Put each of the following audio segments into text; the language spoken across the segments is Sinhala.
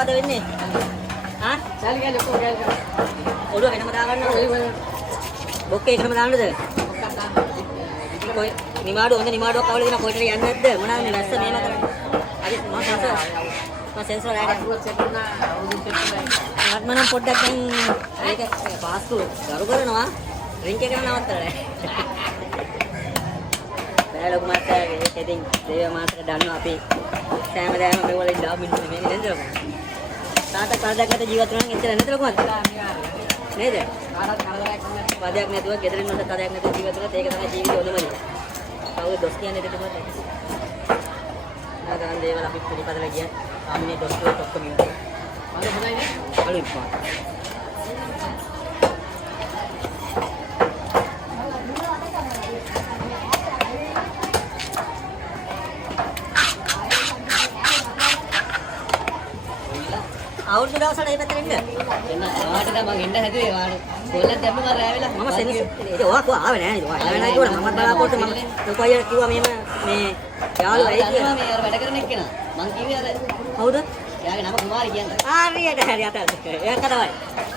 මොකද වෙන්නේ? ආ? සල්ලි ගන්න ඔක්කොම ගන්න. ඔළුව වෙනම දාගන්නවද? බොක්කේ එකටම දාන්නද? කොයි නිමාඩු හොඳ නිමාඩුවක් කවල දෙන කොහෙටද යන්නේ නැද්ද? මොනවාද මේ වැස්ස මේම කරන්නේ? හරි මම සෙන්සර් ආත්මනම් පොඩ්ඩක් දැන් මේක පාස්කු ගරු කරනවා රින්ක් එක නවත්තලා බෑ ලොකු මාත්‍යාගේ ඉතින් දේව මාත්‍ර දන්නවා අපි සෑමදාම මේවල ඉඳලා මිනිස්සු මේක නේද ලොකු තාත්තා කාදාකට ජීවත් වෙනවා නම් එච්චර නේද ලොකු මාත්‍යා නේද කාටවත් කරදරයක් නැතුව පදයක් නැතුව ගෙදරින් නොස පදයක් නැතුව ජීවත් වෙනවා ඒක තමයි ජීවිතේ හොඳම දේ කවුරු දොස් කියන්නේ දෙන්න මොකද ආගන් දේවල් අපි පිළිපදලා ගියා අන්නේ දොස් වලට ඔක්කොම ඉවරයි අද හොඳයි නේ අලුත් පාට අවුරුදු දවසට මේ පැත්තට එන්න. එන්න ආවට දැන් මම එන්න හැදුවේ වාඩ. කොල්ලෙන් දැම්ම මම රෑ වෙලා. මම සෙන්ස් ඒක ඔයා ආවේ නෑ නේද? ඔයා ආවේ නෑ කියලා මම බලාපොරොත්තු මම ලොකු අයියා කිව්වා මෙහෙම මේ යාළුවා ඇයි කියලා. මේ අර වැඩ කරන එක්කෙනා. මං කිව්වේ අර කවුද? එයාගේ නම කුමාරි කියන්නේ. හරියට හරි අතල්. එයා තමයි.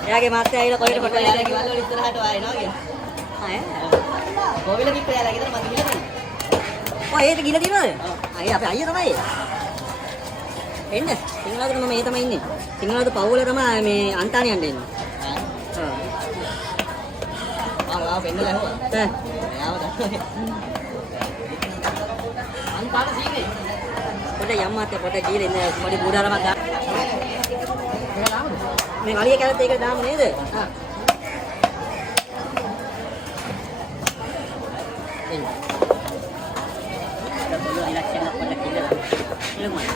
එයාගේ මාත්‍යා ඇවිල්ලා කොහෙට කොට එයාගේ කිව්වල් වල ඉස්සරහට ආයෙනවා කියලා. ආ කොවිල කිව්වා එයාලා ගෙදර මං ගිහලා තියෙනවා. ඔය ඒක ගිහලා තියෙනවද? අයියා අපේ අයියා තමයි. එන්න සිංහලකට මම මේ තමයි ඉන්නේ. සිංහලකට පවුල තමයි මේ අන්තානියන්ට එන්නේ. ආ වෙන්නලා ඇහුවා. යාව දන්නවනේ. අන්තාන සීනේ. පොඩ යම්මාත් පොඩ ගිහලා ඉන්න පොඩි බුඩාරමක් ගන්න. මේ වලිය කැලත් ඒක දාමු නේද? ආ. එන්න. ඒක පොඩි ඉලක්කයක් පොඩ කියලා. එළමයි.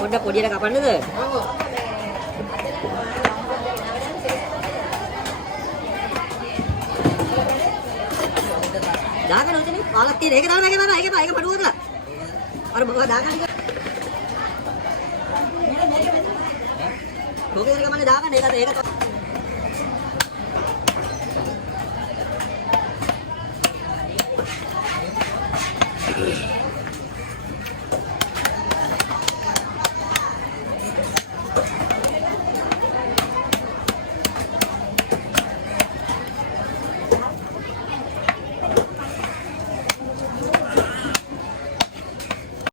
පොඩ්ඩක් පොඩියට කපන්නද? ඔව්. දාගන්න උතනේ පාලක් තියෙන. ඒක දාන්න මේක දාන්න. ඒක බඩුව කරලා. අර මොකද දාගන්න. කොහේද ගමන්නේ දාගන්න. ඒක